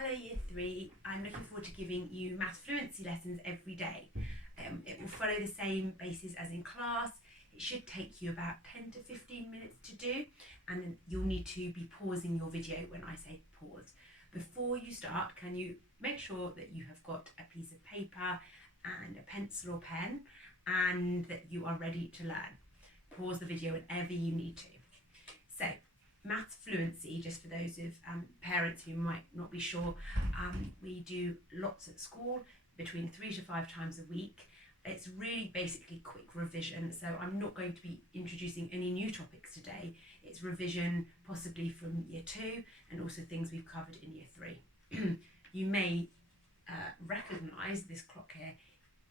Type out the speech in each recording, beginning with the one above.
Hello Year 3, I'm looking forward to giving you math fluency lessons every day. It will follow the same basis as in class. It should take you about 10 to 15 minutes to do, and you'll need to be pausing your video when I say pause. Before you start, can you make sure that you have got a piece of paper and a pencil or pen and that you are ready to learn. Pause the video whenever you need to. So, maths fluency, just for those of parents who might not be sure, we do lots at school, between 3 to 5 times a week. It's really basically quick revision, so I'm not going to be introducing any new topics today. It's revision possibly from Year 2 and also things we've covered in Year 3. You may recognise this clock here.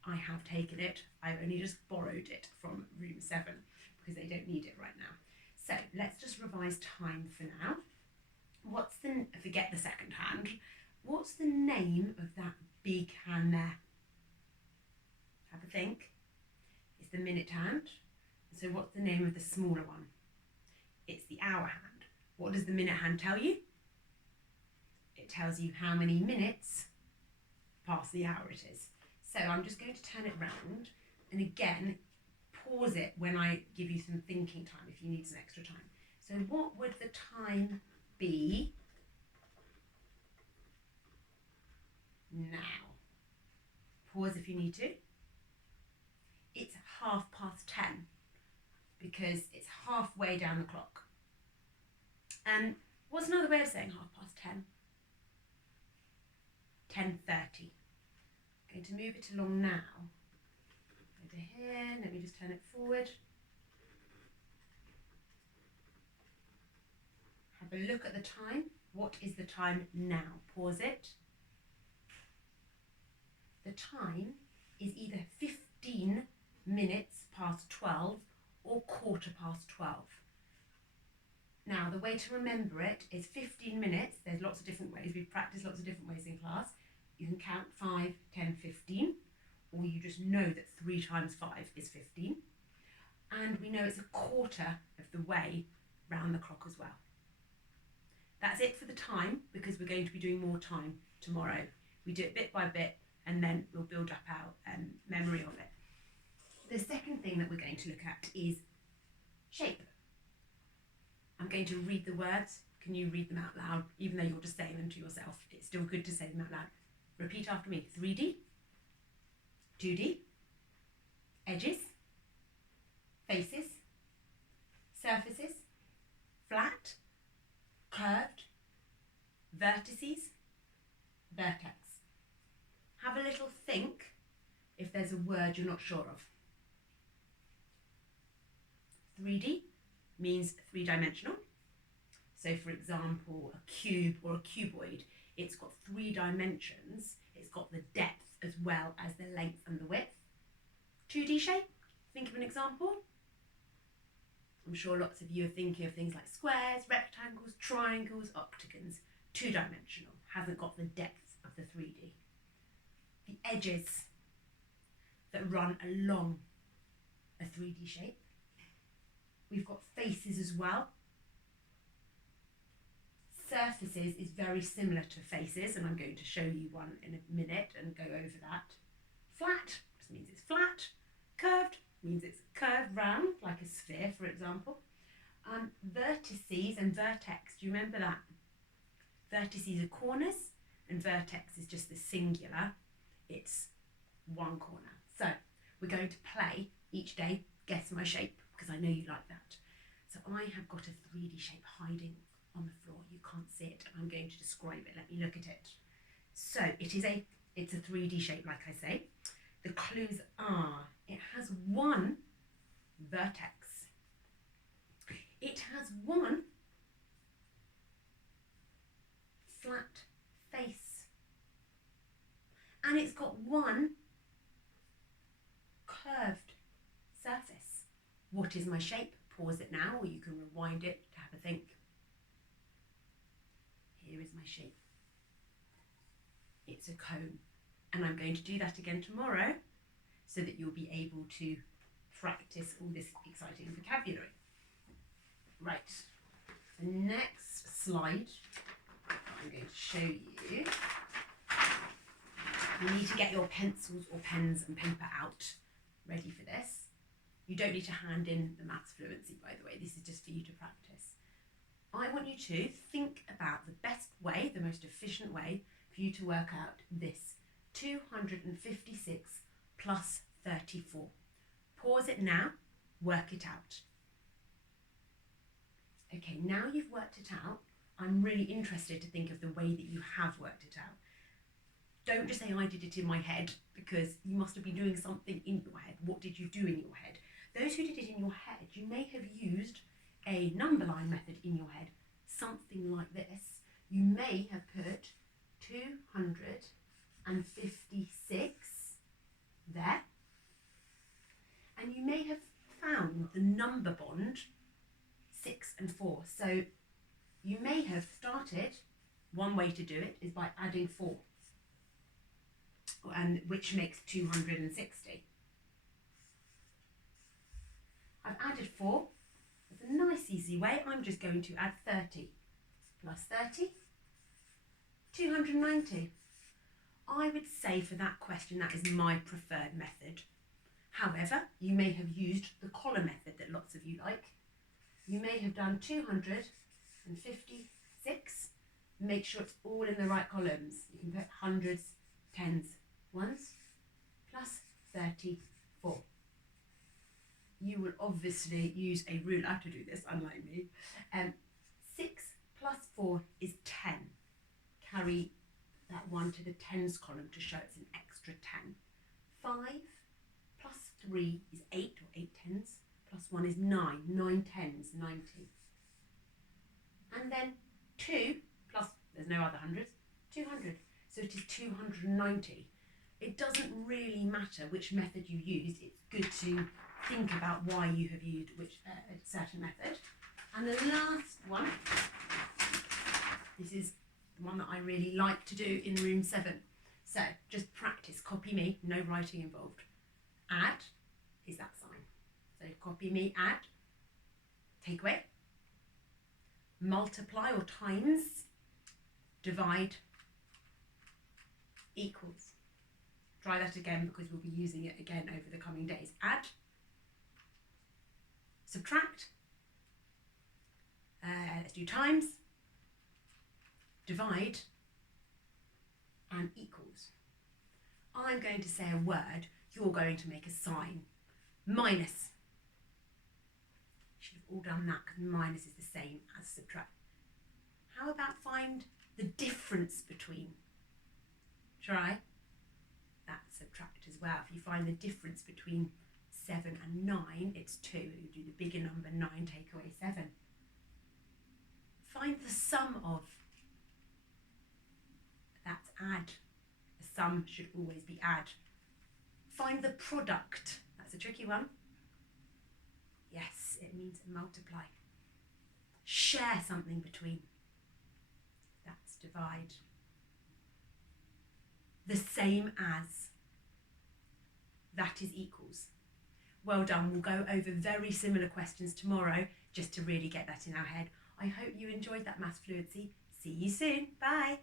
I have taken it. I've only just borrowed it from room 7 because they don't need it right now. So let's just revise time for now. Forget the second hand. What's the name of that big hand there? Have a think. It's the minute hand. So what's the name of the smaller one? It's the hour hand. What does the minute hand tell you? It tells you how many minutes past the hour it is. So I'm just going to turn it round, and again, pause it when I give you some thinking time if you need some extra time. So what would the time be now? Pause if you need to. It's 10:30 because it's halfway down the clock. And what's another way of saying 10:30? 10:30. I'm going to move it along now. Over here, let me just turn it forward. Have a look at the time. What is the time now? Pause it. The time is either 15 minutes past 12 or 12:15. Now, the way to remember it is 15 minutes. There's lots of different ways. We've practiced lots of different ways in class. You can count 5, 10, 15, or you just know that 3 times 5 is 15. And we know it's a quarter of the way round the clock as well. That's it for the time, because we're going to be doing more time tomorrow. We do it bit by bit, and then we'll build up our memory of it. The second thing that we're going to look at is shape. I'm going to read the words. Can you read them out loud? Even though you're just saying them to yourself, it's still good to say them out loud. Repeat after me. 3D, 2D, edges, faces, surfaces, flat, curved, vertices, vertex. Have a little think if there's a word you're not sure of. 3D means 3-dimensional. So for example, a cube or a cuboid, it's got 3 dimensions. It's got the depth as well as the length and the width. 2D shape, think of an example. I'm sure lots of you are thinking of things like squares, rectangles, triangles, octagons. 2-dimensional, hasn't got the depth of the 3D. The edges that run along a 3D shape. We've got faces as well. Surfaces is very similar to faces, and I'm going to show you one in a minute and go over that. Flat just means it's flat. Curved means it's curved round, like a sphere, for example. Vertices and vertex, do you remember that? Vertices are corners, and vertex is just the singular. It's one corner. So we're going to play each day, guess my shape, because I know you like that. So I have got a 3D shape hiding on the floor. You can't see it. I'm going to describe it. Let me look at it. So it's a 3D shape, like I say. The clues are, it has one vertex. It has one flat face. And it's got one curved surface. What is my shape? Pause it now, or you can rewind it to have a think. Here is my shape. It's a cone. And I'm going to do that again tomorrow so that you'll be able to practice all this exciting vocabulary. Right, the next slide, I'm I'm going to show you. You need to get your pencils or pens and paper out ready for this. You don't need to hand in the maths fluency, by the way. This is just for you to practice. I want you to think about the best way, the most efficient way for you to work out this 256 plus 34. Pause it now, work it out. Okay, now you've worked it out, I'm really interested to think of the way that you have worked it out. Don't just say I did it in my head, because you must have been doing something in your head. What did you do in your head? Those who did it in your head, you may have used a number line method in your head, something like this. You may have put 256 there, and you may have found the number bond 6 and 4. So you may have started, one way to do it is by adding 4, and which makes 260. I've added 4. It's a nice easy way. I'm just going to add 30 plus 30, 290. I would say for that question that is my preferred method. However, you may have used the column method that lots of you like. You may have done 256. Make sure it's all in the right columns. You can put hundreds, tens, ones, plus 34. You will obviously use a ruler to do this, unlike me. 6 plus 4 is 10. Carry that 1 to the tens column to show it's an extra 10. 5 plus 3 is 8, or 8 tens, plus 1 is 9. 9 tens, 90. And then 2 plus, there's no other hundreds, 200. So it is 290. It doesn't really matter which method you use. It's good to think about why you have used which certain method. And the last one, this is the one that I really like to do in room 7. So just practice, copy me, no writing involved. Add is that sign. So copy me, add, take away, multiply or times, divide, equals. Try that again because we'll be using it again over the coming days. Add, subtract, let's do times, divide, and equals. I'm going to say a word, you're going to make a sign. Minus. You should have all done that because minus is the same as subtract. How about find the difference between? Try. That's subtract as well. If you find the difference between 7 and 9, it's 2. You do the bigger number 9, take away 7. Find the sum of. That's add. The sum should always be add. Find the product. That's a tricky one. Yes, it means multiply. Share something between. That's divide. The same as. That is equals. Well done. We'll go over very similar questions tomorrow just to really get that in our head. I hope you enjoyed that maths fluency. See you soon. Bye.